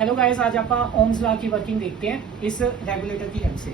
Hello guys, आज आप Ohm's law की वर्किंग देखते हैं इस रेगुलेटर की हेल्प से।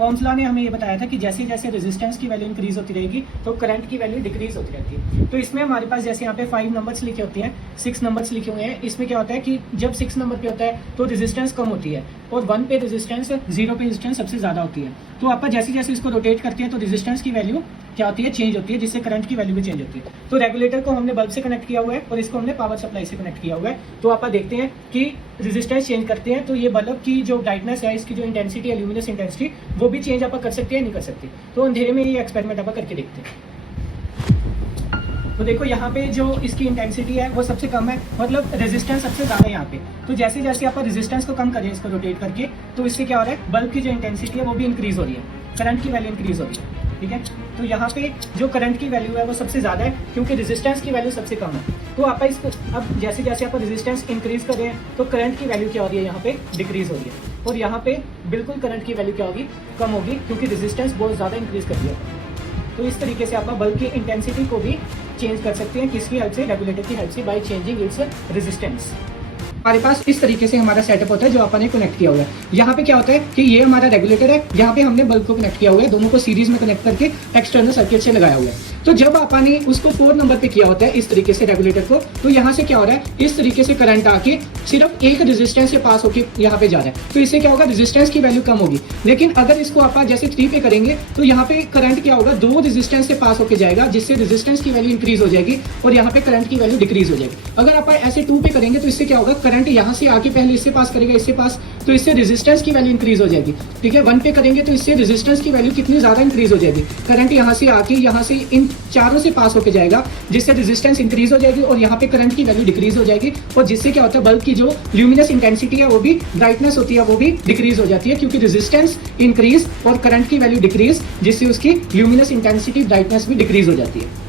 ओम्स लॉ ने हमें ये बताया था कि जैसे जैसे रेजिस्टेंस की वैल्यू इंक्रीज होती रहेगी तो करंट की वैल्यू डिक्रीज होती रहती है। तो इसमें हमारे पास जैसे यहाँ पे 5 नंबर्स लिखे होते हैं, 6 नंबर्स लिखे हुए हैं। इसमें क्या होता है कि जब 6 नंबर पे होता है तो रेजिस्टेंस कम होती है और 1 पे रेजिस्टेंस, 0 पे रेजिस्टेंस सबसे ज़्यादा होती है। तो आप जैसे जैसे इसको रोटेट करते हैं तो रेजिस्टेंस की वैल्यू क्या होती है, चेंज होती है, जिससे करंट की वैल्यू भी चेंज होती है। तो रेगुलेटर को हमने बल्ब से कनेक्ट किया हुआ है और इसको हमने पावर सप्लाई से कनेक्ट किया हुआ है। तो आप देखते हैं कि रेजिस्टेंस चेंज करते हैं तो ये बल्ब की जो ब्राइटनेस है, इसकी जो इंटेंसिटी है, ल्यूमिनस इंटेंसिटी, वो भी चेंज आप कर सकते हैं, नहीं कर सकते। तो अंधेरे में ये एक्सपेरिमेंट आप करके देखते हैं। तो देखो यहाँ पे जो इसकी इंटेंसिटी है वो सबसे कम है, मतलब रेजिस्टेंस सबसे ज़्यादा है यहाँ पे। तो जैसे जैसे आप रेजिस्टेंस को कम करें इसको रोटेट करके, तो इससे क्या हो रहा है, बल्ब की जो इंटेंसिटी है वो भी इंक्रीज हो रही है, करंट की वैल्यू इंक्रीज हो रही है। ठीक है, तो यहाँ पे जो करंट की वैल्यू है वो सबसे ज़्यादा है क्योंकि रेजिस्टेंस की वैल्यू सबसे कम है। तो आप इसको अब जैसे जैसे आप रेजिस्टेंस इंक्रीज कर रहे हैं तो करंट की वैल्यू क्या हो रही है, यहाँ पे डिक्रीज हो रही है। और यहाँ पे बिल्कुल करंट की वैल्यू क्या होगी, कम होगी, क्योंकि रेजिस्टेंस बहुत ज़्यादा इंक्रीज कर दिया। तो इस तरीके से आप बल्ब की इंटेंसिटी को भी चेंज कर सकते हैं, किसकी हेल्प से, रेगुलेटर की हेल्प से, बाय चेंजिंग इट्स रेजिस्टेंस। हमारे पास इस तरीके से हमारा सेटअप होता है जो आपने कनेक्ट किया हुआ है। यहाँ पे क्या होता है कि ये हमारा रेगुलेटर है, यहाँ पे हमने बल्ब को कनेक्ट किया हुआ है, दोनों को सीरीज में कनेक्ट करके एक्सटर्नल सर्किट से लगाया हुआ है। तो जब आपने उसको 4 नंबर पे किया होता है इस तरीके से रेगुलेटर को, तो यहाँ से क्या हो रहा है, इस तरीके से करंट आके सिर्फ एक रेजिस्टेंस से पास होकर यहाँ पे जा रहा है। तो इससे क्या होगा, रेजिस्टेंस की वैल्यू कम होगी। लेकिन अगर इसको आप जैसे 3 पे करेंगे तो यहाँ पे करंट क्या होगा, 2 रेजिस्टेंस से पास होकर जाएगा, जिससे रेजिस्टेंस की वैल्यू इंक्रीज हो जाएगी और यहाँ पे करंट की वैल्यू डिक्रीज हो जाएगी। अगर आप ऐसे 2 पे करेंगे तो इससे क्या होगा, करंट यहाँ से आके पहले इससे पास करेगा, इससे पास, तो इससे रेजिस्टेंस की वैल्यू इंक्रीज हो जाएगी। ठीक है, 1 पे करेंगे तो इससे रेजिस्टेंस की वैल्यू कितनी ज्यादा इंक्रीज हो जाएगी, करंट यहाँ से आके यहाँ से इन चारों से पास होकर जाएगा, जिससे रेजिस्टेंस इंक्रीज हो जाएगी और यहाँ पे करंट की वैल्यू डिक्रीज हो जाएगी। और जिससे क्या होता है, बल्ब की जो ल्यूमिनस इंटेंसिटी है वो भी, ब्राइटनेस होती है वो भी डिक्रीज हो जाती है, क्योंकि रेजिस्टेंस इंक्रीज और करंट की वैल्यू डिक्रीज, जिससे उसकी ल्यूमिनस इंटेंसिटी, ब्राइटनेस भी डिक्रीज हो जाती है।